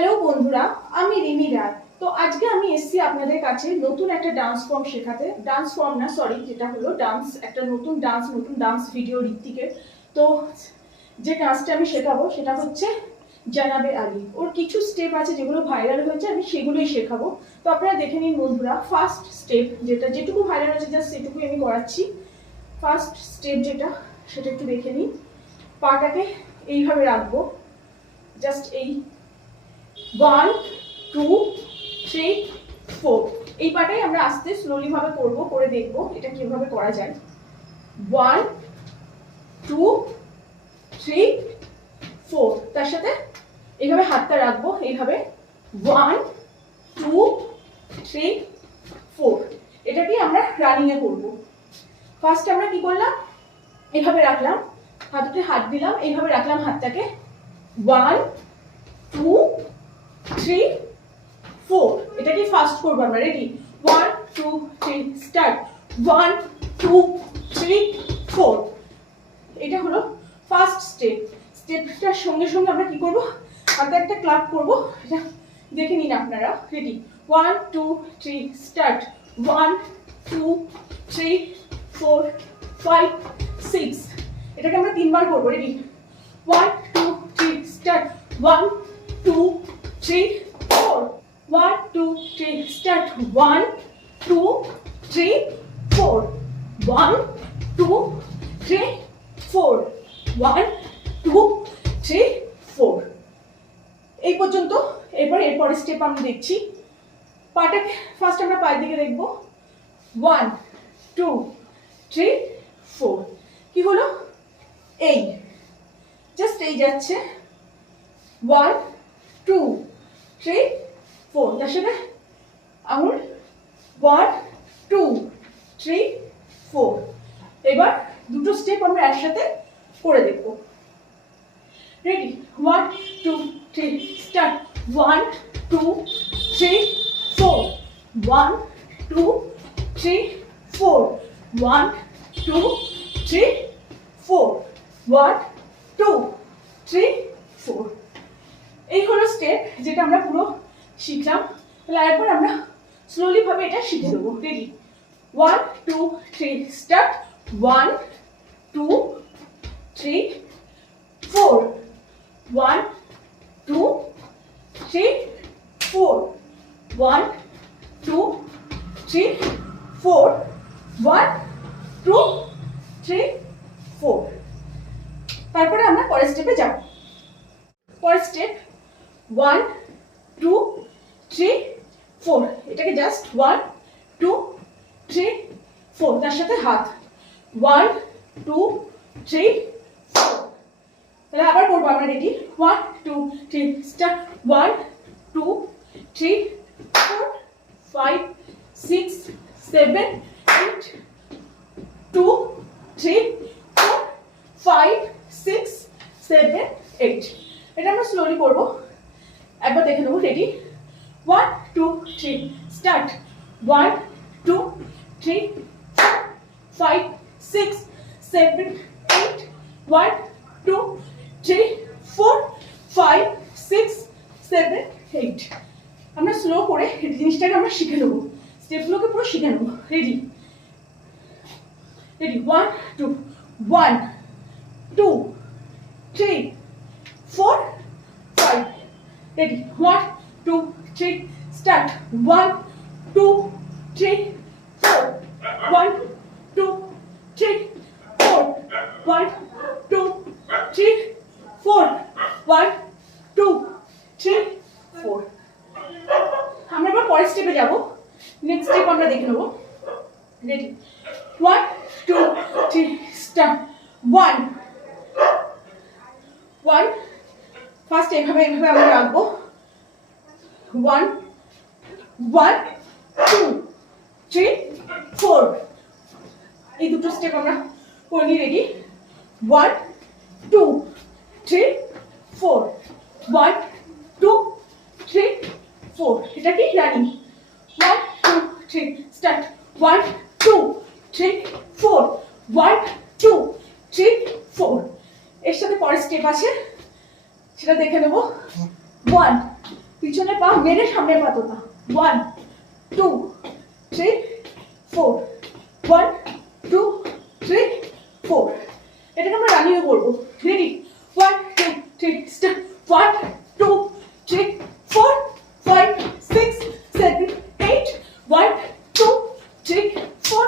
Hello বন্ধুরা, আমি রিমি রায়। তো আজকে আমি এসেছি আপনাদের কাছে নতুন একটা ডান্স ফর্ম শেখাতে। ডান্স ফর্ম না, সরি, যেটা হলো ডান্স, একটা নতুন ডান্স ভিডিও ঋত্বিকের। তো যে ডান্সটা আমি শেখাবো সেটা হচ্ছে জানাবে আলী। ওর কিছু স্টেপ আছে যেগুলো ভাইরাল হয়েছে, আমি সেগুলোই শেখাবো। তো আপনারা দেখে নিন বন্ধুরা। ফার্স্ট স্টেপ যেটুকু ভাইরাল হয়েছে জাস্ট সেটুকুই আমি করাচ্ছি। ফার্স্ট স্টেপ যেটা, সেটা একটু দেখে নিন। পাটাকে এইভাবে রাখবো, জাস্ট এই 1 2 3 4। এই পাটাই আমরা আস্তে স্লোলি ভাবে করবো, করে দেখবো এটা কিভাবে করা যায়। 1 2 3 4। তার সাথে এইভাবে হাতটা রাখবো, এইভাবে 1 2 3 4। এটাকে আমরা রানিং এ করবো। ফার্স্ট আমরা কি করলাম, এইভাবে রাখলাম, হাতে হাত দিলাম, এইভাবে রাখলাম হাতটাকে। 1 2 3 4। এটাকে ফার্স্ট করবো আমরা। রেডি? 1 2 3 স্টার্ট। 1 2 3 4। এটা হলো ফার্স্ট স্টেপ। স্টেপটার সঙ্গে সঙ্গে আমরা কি করবো, হাতে একটা ক্লাপ করবো। এটা দেখে নিন আপনারা। রেডি? 1 2 3 স্টার্ট। 1 2 3 4 5 6। এটাকে আমরা 3 বার করবো। রেডি? 1 2 3 স্টার্ট। 1 2 3 4। 1 2 3 স্টার্ট। 1 2 3 4। 1 2 3 4। 1 2 3 4। এই পর্যন্ত। এরপরের স্টেপ আমরা দেখছি। পাটা ফার্স্ট আমরা পায়ের দিকে দেখবো। 1 2 3 4। কি হলো? এই জাস্ট এই যাচ্ছে। 1 2 3 4। তার সাথে আঙুল 1 2 3 4। এবার দুটো স্টেপ আমরা একসাথে করে দেখবো। রেডি? 1 2 3 স্টার্ট। 1 2 3 4। 1 2 3 4। 1 2 3 4। 1 2 3 4। এই হলো স্টেপ, যেটা আমরা পুরো শিখলাম। তাহলে এরপর আমরা স্লোলি ভাবে এটা শিখে দেবো। রেডি? 1 2 3 স্টার্ট। 1 2 3 4। 1 2 3 4। 1 2 3 4। 1 2 3 4। তারপরে আমরা পরের স্টেপে যাব। পরের স্টেপ 1 2 3 4। এটাকে জাস্ট 1 2 3 4। তার সাথে হাত 1 2 3 4। তাহলে আবার করবো আমরা। রেডি? 1 2 3 স্টার্ট। 1 2 3 4 5 6 7 8 2 3 4 5 6 7 8। এটা আমরা স্লোলি করবো, একবার দেখে নেবো। রেডি? 1 2 3 স্টার্ট। 1 2 3 4 5 6 7 8 1 2 3 4 5 6 7 8। আমরা স্লো করে জিনিসটাকে আমরা শিখে নেবো, স্টেপগুলোকে পুরো শিখে নেবো। রেডি? রেডি? 1 2 1 2 3 4 5। রেডি? 1 2 3 স্টার্ট। 1 2 3 4। 1 2 3 4। 1 2 3 4। 1 2 3 4। আমরা এবার পরের স্টেপে যাব। নেক্সট স্টেপ আমরা দেখে নেবো। রেডি? 1 2 3 স্টার্ট। 1 1। ফার্স্ট এইভাবে আমরা রাখবো। 1 1 2 3 4। এই দুটো স্টেপ আমরা করে নিই। রেডি? 1 2 3 4। 1 2 3 4। এটা কি? রানিং। 1 2 3 স্টার্ট। 1 2 3 4। 1 2 3 4। এর সাথে পরের স্টেপ আছে, সেটা দেখে নেবো। 1 পিছনে পা মেরে সামনে পা তোলা। 1 2 3 4 1 2 3 4। এটাকে আমরা রানিংও করবো। রেডি? 1 2 3 স্টার্ট। 1 2 3 4 5 6 7 8 1 2 3 4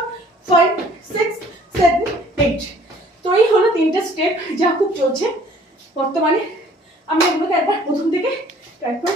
5 6 7 8। তো এই হলো 3টে স্টেপ যা খুব চলছে বর্তমানে। আমি এগুলোকে একবার প্রথম থেকে একবার